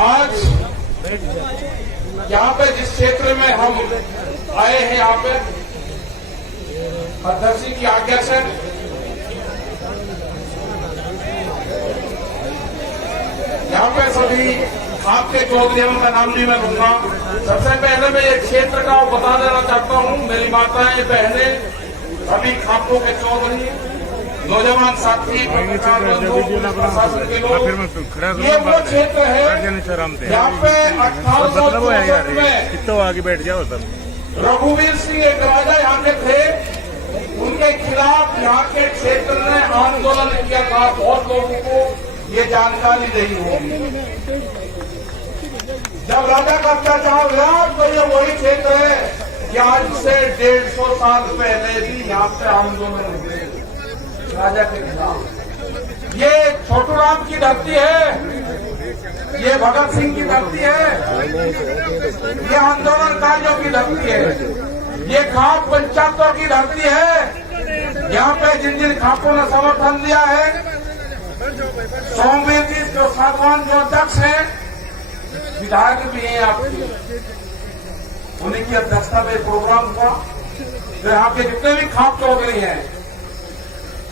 आज यहाँ पे जिस क्षेत्र में हम आए हैं, यहाँ पे अध्यक्ष जी की आज्ञा से यहाँ पे सभी आपके चौधरीयों का नाम नहीं मैं लूंगा। सबसे पहले मैं ये क्षेत्र का बता देना चाहता हूँ, मेरी माताएं बहनें सभी खापों के चौधरी, नौजवान साथी, प्रशासन के लोग, ये वो क्षेत्र है यहाँ पे 1864 में तो आगे बैठ जाओ सब। रघुवीर सिंह एक राजा यहाँ के थे, उनके खिलाफ यहाँ के क्षेत्र ने आंदोलन किया था। बहुत लोगों को ये जानकारी नहीं होगी। जब राजा का अत्याचार हुआ तो ये वही क्षेत्र है कि आज से 150 साल पहले भी यहाँ पे आंदोलन हुए राजा के खिलाफ। ये छोटूराम की धरती है, ये भगत सिंह की धरती है, ये आंदोलनकारियों की धरती है, ये खाप पंचायतों की धरती है। यहाँ पे जिन जिन खापों ने समर्थन दिया है, सोमवीर जी जो साधवान जो अध्यक्ष हैं, विधायक भी हैं आपके, उन्हीं की अध्यक्षता में प्रोग्राम हुआ। तो यहाँ के जितने भी खाप चौधरी हैं,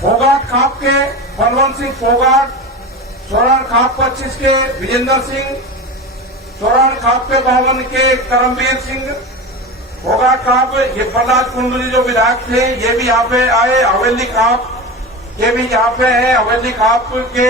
फोगाट खाप के बलवंत सिंह फोगाट, चौरान खाप 25 के विजेंद्र सिंह, चौरान खाप के 52 के करमवीर सिंह, फोगाट खाप ये प्रहलाद कुंडली जो विधायक थे ये भी यहाँ पे आए। हवेली खाप ये भी यहाँ पे है, हवेली खाप के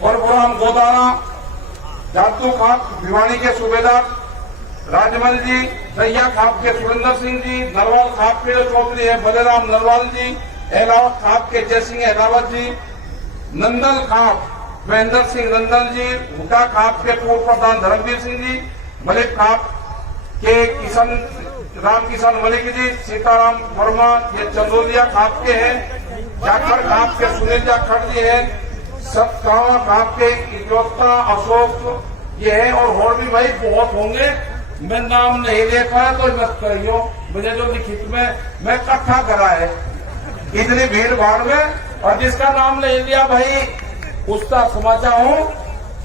परभुराम गोदारा, जातू खाप भिवानी के सूबेदार राजमल जी, सैया खाप के सुरेंद्र सिंह जी, नरवाल खाप के जो चौधरी है बलेराम नरवाल जी, एलावत खाप के जय सिंह एलावत जी, नंदल खाप महेंद्र सिंह नंदल जी, हुटा खाप के पूर्व प्रधान धर्मवीर सिंह जी, मलिक खाप के किशन राम किशन मलिक जी, सीताराम वर्मा ये चंदोलिया खाप के हैं, जाखड़ खाप के सुनील जाखड़ जी है, सतगावा खाप के इजोत्ता अशोक ये है, और भी भाई बहुत होंगे। मैं नाम नहीं देखा है तो मत करियो, मुझे जो लिखित में मैं इकट्ठा करा है इतनी भीड़ भाड़ में, और जिसका नाम नहीं लिया भाई उसका समझा हूँ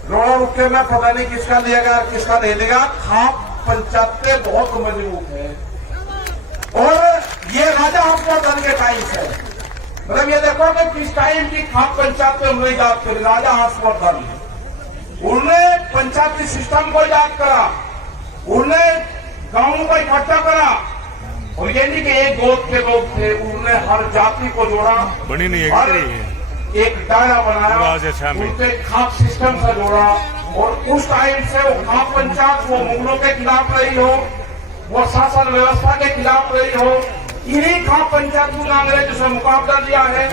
रोड़ा रुक के मैं पता नहीं किसका लिएगा किसका नहीं लिएगा। खाप पंचायत बहुत मजबूत है और ये राजा हर्षवर्धन के टाइम से, मतलब ये देखो कि किस टाइम की खाप पंचायत में हमने याद करी। राजा हर्षवर्धन उन्होंने पंचायती सिस्टम को याद करा, उन्होंने गांवों को इकट्ठा करा, और ये नहीं कि एक गोद के लोग थे, उन्होंने हर जाति को जोड़ा, बनी नहीं हर एक दायरा बनाया, उनके खाप सिस्टम से जोड़ा। और उस टाइम से वो खाप पंचायत वो मुगलों के खिलाफ रही हो, वो शासन व्यवस्था के खिलाफ रही हो, इन्हीं खाप पंचायतों ने अंग्रेजों से मुकाबला दिया है,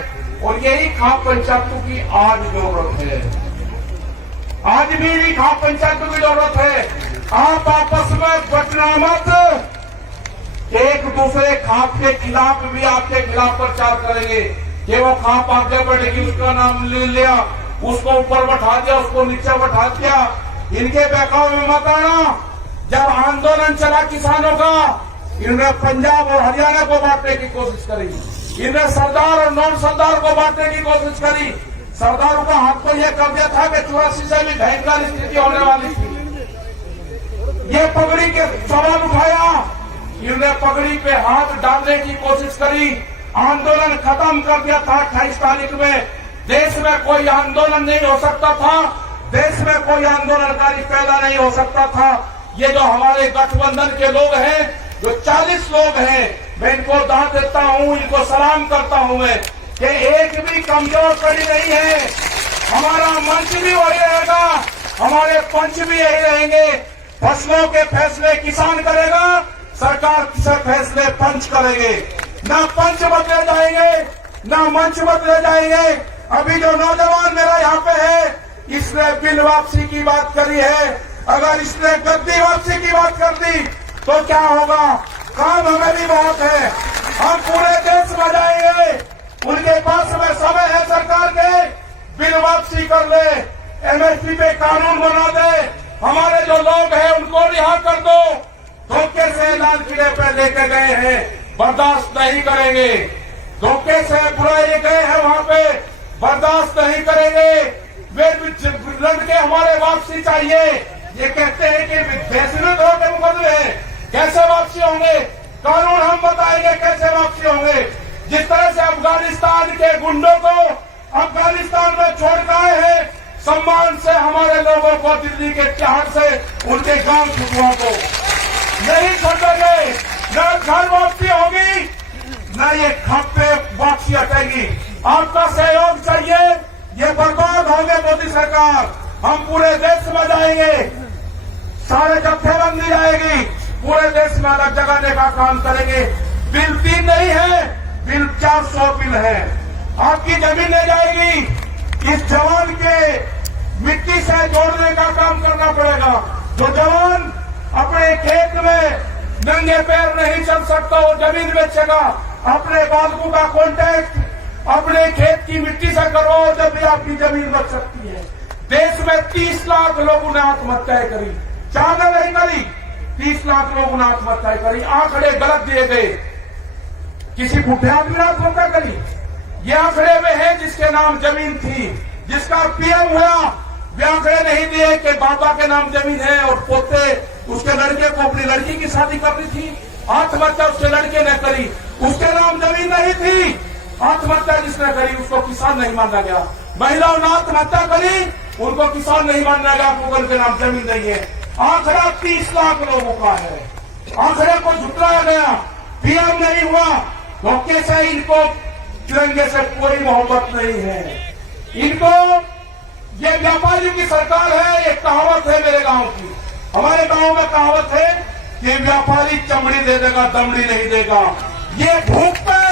और यही खाप पंचायतों की आज जरूरत है। आज भी इन्हीं खाप पंचायतों की जरूरत है। आप आपस में बचना मत, एक दूसरे खाप के खिलाफ भी आपके खिलाफ प्रचार करेंगे कि वो खाप आगे बढ़ेगी, उसका नाम ले लिया, उसको ऊपर बैठा दिया, उसको नीचे बैठा दिया। इनके बहकाव में मत आना। जब आंदोलन चला किसानों का, इन्होंने पंजाब और हरियाणा को बांटने की कोशिश करी, इन्होंने सरदार और नॉन सरदार को बांटने की कोशिश करी। सरदारों का हाथ पर यह कर दिया था कि 84 से भी भयंकर स्थिति होने वाली थी। ये पगड़ी के सवाल उठाया, इन्होंने पगड़ी पे हाथ डालने की कोशिश करी, आंदोलन खत्म कर दिया था 28 तारीख में। देश में कोई आंदोलन नहीं हो सकता था, देश में कोई आंदोलनकारी पैदा नहीं हो सकता था। ये जो हमारे गठबंधन के लोग हैं, जो 40 लोग हैं, मैं इनको दाद देता हूं, इनको सलाम करता हूं मैं कि एक भी कमजोर कड़ी नहीं है। हमारा मंच भी वही रहेगा, हमारे पंच भी यही रहेंगे। फसलों के फैसले किसान करेगा, सरकार से फैसले पंच करेंगे। ना पंच बदले जाएंगे, ना मंच बदले जाएंगे। अभी जो नौजवान मेरा यहाँ पे है, इसने बिल वापसी की बात करी है। अगर इसने गद्दी वापसी की बात कर दी तो क्या होगा? काम हमें भी बहुत है, हम पूरे देश में जाएंगे। उनके पास में समय है सरकार के, बिल वापसी कर ले, एमएसपी पे कानून बना दे, हमारे जो लोग हैं उनको रिहा कर दो। धोखे से लाल किले पे लेके गए हैं, बर्दाश्त नहीं करेंगे। धोखे से बुलाए गए हैं वहां पे, बर्दाश्त नहीं करेंगे। वे लड़के हमारे वापसी चाहिए। ये कहते हैं कि बेसुरे धोखे मुकदमे हैं, कैसे वापसी होंगे? कानून हम बताएंगे कैसे वापसी होंगे। जिस तरह से अफगानिस्तान के गुंडों को अफगानिस्तान में छोड़ कर आए हैं, सम्मान से हमारे लोगों को दिल्ली के तिहाड़ से उनके गांव छुटुओं को नहीं छोड़ेंगे। न घर वापसी होगी, न ये खप्पे वापसी हटेगी। आपका सहयोग चाहिए। ये बर्बाद होंगे मोदी सरकार। हम पूरे देश में जाएंगे, सारे जत्थेबंदी जाएगी, पूरे देश में अलग जगाने का काम करेंगे। बिल 3 नहीं है, बिल 400 बिल है। आपकी जमीन ले जाएगी। इस जवान के मिट्टी से जोड़ने का काम करना पड़ेगा। जो जवान अपने खेत में नंगे पैर नहीं चल सकता, वो जमीन बेचेगा। अपने बालकों का कॉन्टैक्ट अपने खेत की मिट्टी से करो, जब भी आपकी जमीन बच सकती है। देश में 30 लाख लोगों ने आत्महत्याएं करी, चाहना नहीं करी। 30 लाख लोगों ने आत्महत्याएं करी। आंकड़े गलत दिए गए, किसी बूढ़े आदमी ने आत्महत्या करी। ये आंकड़े में है जिसके नाम जमीन थी, जिसका पीएम हुआ। वे आंकड़े नहीं दिए कि बाबा के नाम जमीन है और पोते उसके लड़के को अपनी लड़की की शादी करनी थी। आत्महत्या उसके लड़के ने करी, उसके नाम जमीन नहीं थी। आत्महत्या जिसने करी उसको किसान नहीं माना गया। महिलाओं ने आत्महत्या करी, उनको किसान नहीं माना गया, उनके नाम जमीन नहीं है। आंकड़ा 30 लाख लोगों का है। आंकड़े को झुटलाया गया, पीएम नहीं हुआ। धोखे से इनको तिरंगे से कोई मोहब्बत नहीं है। इनको ये व्यापारियों की सरकार है। एक कहावत है मेरे गांव की, हमारे गांव में कहावत है कि व्यापारी चमड़ी दे देगा, दमड़ी नहीं देगा। ये भूख पे,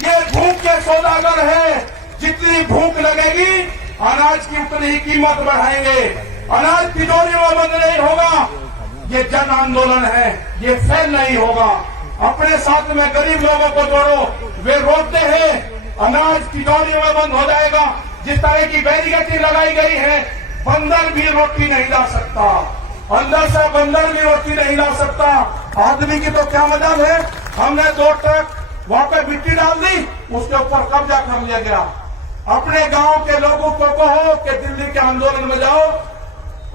ये भूख के सौदागर है। जितनी भूख लगेगी अनाज की उतनी ही कीमत बढ़ाएंगे। अनाज तिजोरियों में बंद नहीं होगा। ये जन आंदोलन है, ये फेल नहीं होगा। अपने साथ में गरीब लोगों को जोड़ो। वे रोकते हैं, अनाज तिजोरियों में बंद हो जाएगा। जिस तरह की बैरिकेड लगाई गई है, बंदर भी रोटी नहीं ला सकता, अंदर से बंदर भी रोटी नहीं ला सकता। आदमी की तो क्या मजाल है। हमने 2 ट्रक वहां पे मिट्टी डाल दी, उसके ऊपर कब्जा कर लिया गया। अपने गांव के लोगों को कहो कि दिल्ली के आंदोलन में जाओ,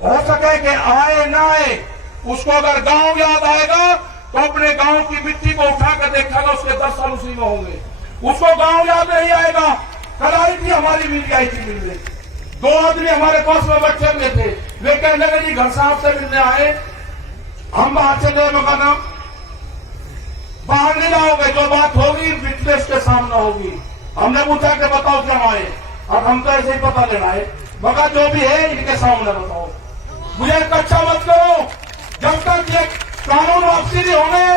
हो सके कि आए ना आए, उसको अगर गांव याद आएगा तो अपने गांव की मिट्टी को उठाकर देखेगा, उसके 10 साल उसी में होंगे। उसको गांव याद नहीं आएगा। कल आई थी हमारी मिल आई थी मिलने, 2 आदमी हमारे पास में बच्चे में थे। वे कहने लगे जी घर साहब से मिलने आए, हम बाहर चले। मगर नाम बाहर नहीं लाओगे, जो बात होगी विटनेस के सामने होगी। हमने पूछा कि बताओ क्यों आए, अब हम तो ऐसे ही पता लेना है। मगर जो भी है इनके सामने बताओ, मुझे कच्चा मत करो। जब तक ये कानून वापसी नहीं होंगे,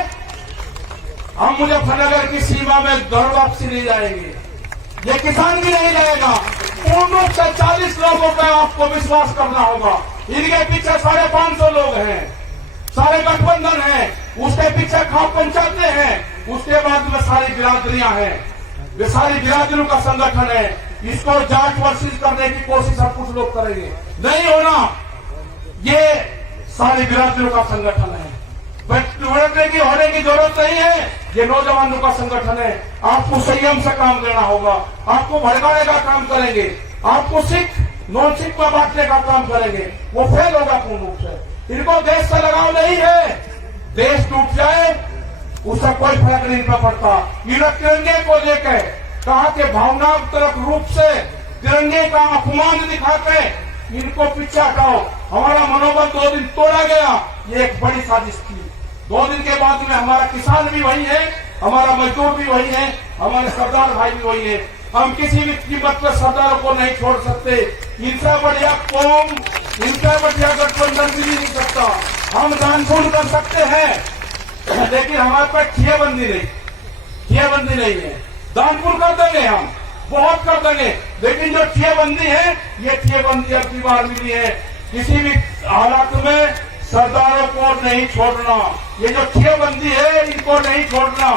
हम मुजफ्फरनगर की सीमा में घर वापसी नहीं जाएंगे। ये किसान भी नहीं जाएगा। पूर्ण रूप से 40 लोगों पर आपको विश्वास करना होगा। इनके पीछे 550 लोग हैं, सारे गठबंधन हैं, उसके पीछे खाप पंचायतें हैं, उसके बाद में सारी बिरादरियां हैं। वे सारी बिरादरियों का संगठन है। इसको जांच वर्षित करने की कोशिश हम कुछ लोग करेंगे, नहीं होना। ये सारी बिरादरियों का संगठन है। होने की जरूरत नहीं है। ये नौजवानों का संगठन है। आपको संयम से काम लेना होगा। आपको भड़काने का काम करेंगे, आपको सिख नॉन सिख में बांटने का काम करेंगे, वो फेल होगा पूर्ण रूप से। इनको देश से लगाव नहीं है। देश टूट जाए उससे कोई फर्क नहीं पड़ता। इन तिरंगे को लेकर कहा कि भावनात्मक रूप से तिरंगे का अपमान दिखाते इनको पीछे हटाओ। हमारा मनोबल 2 दिन तोड़ा गया, ये एक बड़ी साजिश थी। 2 दिन के बाद में हमारा किसान भी वही है, हमारा मजदूर भी वही है, हमारे सरदार भाई भी वही है। हम किसी भी कीमत पर सरदारों को नहीं छोड़ सकते। इनसे बढ़िया कौम, इनसे बढ़िया गठबंधन भी नहीं सकता। हम दानपुर कर सकते हैं, लेकिन हमारे पास ठियाबंदी नहीं है। दानपुर कर देंगे, हम बहुत कर देंगे, लेकिन जो ठियाबंदी है, ये ठियाबंदी अब की बार मिली है। किसी भी हालात में सरदारों को नहीं छोड़ना। ये जो ठियाबंदी है, इनको नहीं छोड़ना।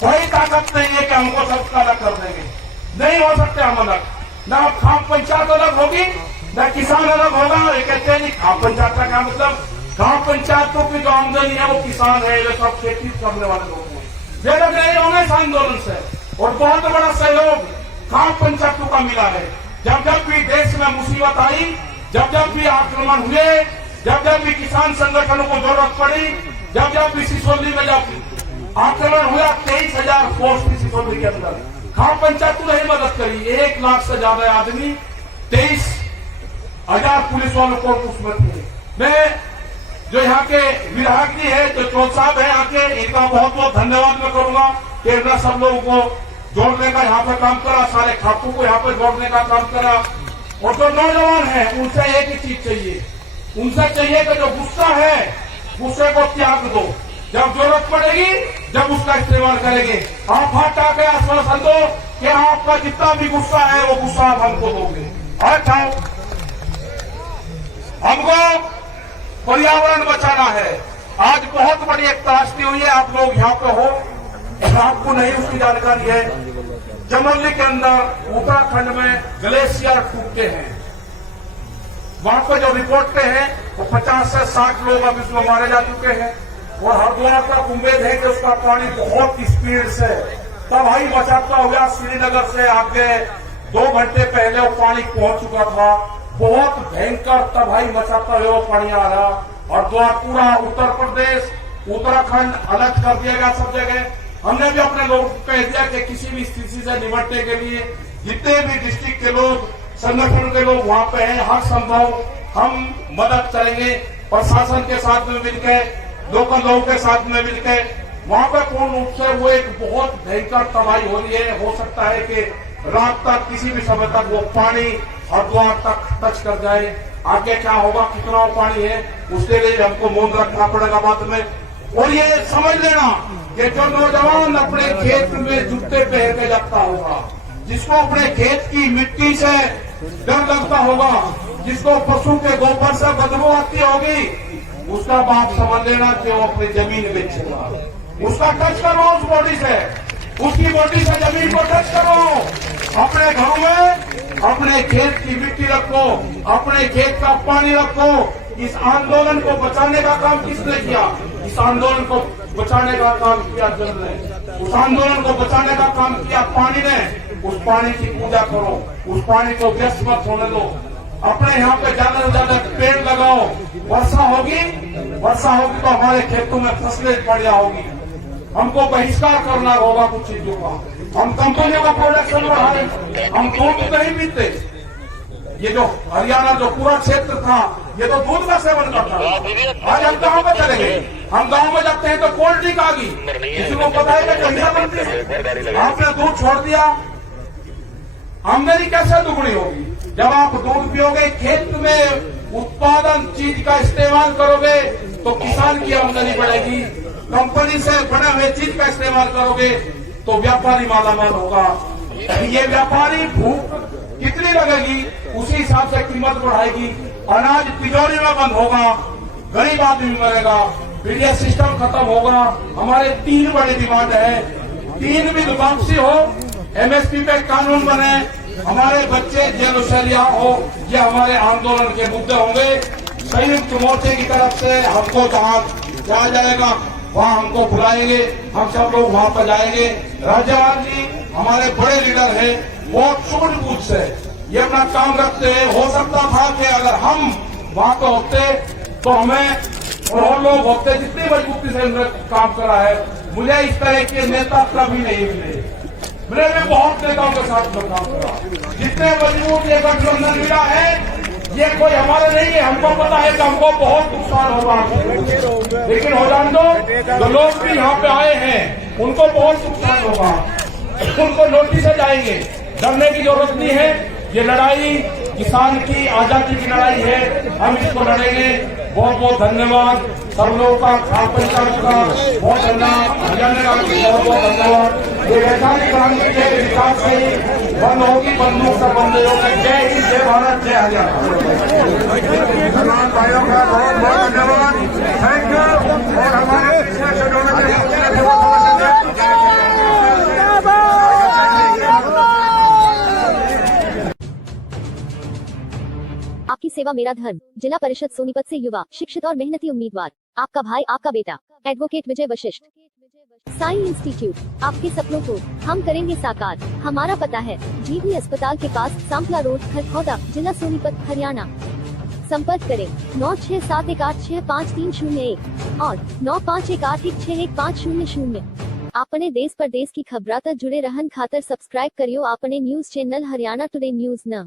कोई ताकत नहीं है कि हमको सबका अलग कर देंगे, नहीं हो सकते हम अलग। न खाप पंचायत अलग होगी, न किसान अलग होगा। ये कहते हैं खाप पंचायत का क्या मतलब? खाप पंचायतों की जो आमदनी है वो किसान है, वे सब खेती करने वाले लोग हैं। वे लोग नहीं होंगे इस आंदोलन से। और बहुत बड़ा सहयोग ग्राम पंचायतों का मिला है। जब जब भी देश में मुसीबत आई, जब जब भी आक्रमण हुए, जब जब भी किसान संगठनों को जरूरत पड़ी, जब जब भी सिसोली में जब आक्रमण हुआ 23,000 फोर्स थी सिसोली के अंदर, ग्राम पंचायतों ने ही मदद करी। 1 लाख से ज्यादा आदमी 23,000 पुलिस वालों को उसमें थे। मैं जो यहाँ के विधायक जी है, जो चौथ साहब है यहाँ के, इनका बहुत बहुत धन्यवाद मैं करूंगा कि इन्होंने सब लोगों को जोड़ने का यहाँ पर काम करा, सारे खातों को यहाँ पर जोड़ने का काम करा। और जो नौजवान है उनसे एक ही चीज चाहिए, उनसे चाहिए कि जो गुस्सा है गुस्से को त्याग दो, जब जरूरत पड़ेगी जब उसका इस्तेमाल करेंगे। आप हाथ आके आश्वासन दो कि आपका जितना भी गुस्सा है वो गुस्सा आप हमको दोगे। अच्छा, हमको पर्यावरण बचाना है। आज बहुत बड़ी एक त्रासदी हुई है, आप लोग यहाँ पे हो, आपको नहीं उसकी जानकारी है। चमोली के अंदर उत्तराखंड में ग्लेशियर टूटते हैं, वहां पर जो रिपोर्ट हैं वो 50 से 60 लोग अब इसमें मारे जा चुके हैं। और हरिद्वार का उम्मीद है कि उसका पानी बहुत स्पीड से तबाही मचाता हुआ श्रीनगर से आगे 2 घंटे पहले वो पानी पहुंच चुका था। बहुत भयंकर तबाही मचाता हुआ वो पानी आ रहा, और पूरा उत्तर प्रदेश उत्तराखंड अलर्ट कर दिया गया सब जगह। हमने भी अपने लोगों को कह दिया कि किसी भी स्थिति से निपटने के लिए जितने भी डिस्ट्रिक्ट के लोग, संगठन के लोग वहां पे हैं, हर संभव हम मदद करेंगे। प्रशासन के साथ में मिलकर, लोकल लोगों के साथ में मिलकर वहां पर पूर्ण रूप से वो एक बहुत भयंकर तबाही हो रही है। हो सकता है कि रात तक, किसी भी समय तक वो पानी हरिद्वार तक टच कर जाए। आगे क्या होगा, कितना वो पानी है, उसके लिए हमको मौन रखना पड़ेगा बाद में। और ये समझ लेना कि जो नौजवान अपने खेत में जूते पहन के लगता होगा, जिसको अपने खेत की मिट्टी से डर लगता होगा, जिसको पशु के गोबर से बदबू आती होगी, उसका बाप समझ लेना कि वो अपनी जमीन बेचेगा। उसका टच करो उस बॉडी से, उसकी बॉडी से जमीन को टच करो। अपने घरों में अपने खेत की मिट्टी रखो, अपने खेत का पानी रखो। इस आंदोलन को बचाने का काम किसने किया? इस आंदोलन को बचाने का काम किया जल ने, उस आंदोलन को बचाने का काम किया पानी ने। उस पानी की पूजा करो, उस पानी को व्यस्त मत होने दो। अपने यहाँ पे ज्यादा से ज्यादा पेड़ लगाओ। वर्षा होगी तो हमारे खेतों में फसलें बढ़िया होगी। हमको बहिष्कार करना होगा कुछ चीजों का। हम कंपनियों का प्रोडक्शन बढ़ाएं, हम दूध नहीं पीते। ये जो हरियाणा जो पूरा क्षेत्र था, ये तो दूध का सेवन करता था। आज हम गाँव में चले गए, हम गाँव में जाते हैं तो कोल्ड ड्रिंक आ गई, किसी को पता है कि कहिया बनती है। आपने दूध छोड़ दिया, आमदनी कैसे दुगनी होगी? जब आप दूध पियोगे, खेत में उत्पादन चीज का इस्तेमाल करोगे तो किसान की आमदनी बढ़ेगी। कंपनी से बने हुए चीज का इस्तेमाल करोगे तो व्यापारी मालामाल होगा। ये व्यापारी भूख कितनी लगेगी उसी हिसाब से कीमत बढ़ाएगी। अनाज तिजोरी में बंद होगा, गरीब आदमी मरेगा, फिर यह सिस्टम खत्म होगा। हमारे 3 बड़ी डिमांड है, 3 भी वापसी हो, एमएसपी पे कानून बने, हमारे बच्चे जेल से रिहा हो। ये हमारे आंदोलन के मुद्दे होंगे। संयुक्त मोर्चे की तरफ से हमको जहाँ जाया जाएगा वहाँ हमको बुलाएंगे, हम सब लोग वहाँ पर जाएंगे। राज्यपाल जी हमारे बड़े लीडर हैं, बहुत सूझबूझ से ये अपना काम रखते हैं। हो सकता था कि अगर हम वहाँ पे होते तो हमें और लोग होते, जितनी मजबूती से उन्होंने काम करा है, मुझे इस तरह के नेता कभी नहीं मिले। मैंने भी बहुत नेताओं के साथ में काम करा, जितने मजबूत ये गठबंधन मिला है, ये कोई हमारे नहीं है। हमको पता है कि हमको बहुत नुकसान होगा, लेकिन हो जान दो, जो लोग भी यहाँ पे आए हैं उनको बहुत नुकसान होगा, उनको नोटिस से जाएंगे। डरने की जरूरत नहीं है। ये लड़ाई किसान की आजादी की लड़ाई है, हम इसको लड़ेंगे। बहुत बहुत धन्यवाद सब लोगों का, ग्राम पंचायत का बहुत धन्यवाद, हरियाणा का बहुत बहुत धन्यवाद। ये वैधानिक क्रांति के विकास से बंद होगी, बंदूक से बंद होगी। जय हिंद, जय भारत, जय हरियाणा। भाइयों का बहुत बहुत धन्यवाद, थैंक यू। और हमारे आपकी सेवा मेरा धर्म। जिला परिषद सोनीपत से युवा, शिक्षित और मेहनती उम्मीदवार, आपका भाई, आपका बेटा, एडवोकेट विजय वशिष्ठ। साई इंस्टीट्यूट, आपके सपनों को हम करेंगे साकार। हमारा पता है जीबी अस्पताल के पास, सांपला रोड, खरखौदा, जिला सोनीपत, हरियाणा। संपर्क करें 9518653001 और 9518161500। आपने देश परदेश की खबरां तक जुड़े रहन खातर सब्सक्राइब करियो आपने news channel Haryana today news न।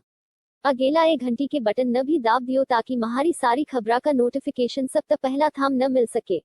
अगेला 1 घंटी के बटन न भी दाब दियो ताकि महारी सारी खबरां का नोटिफिकेशन सब तक पहला थाम न मिल सके।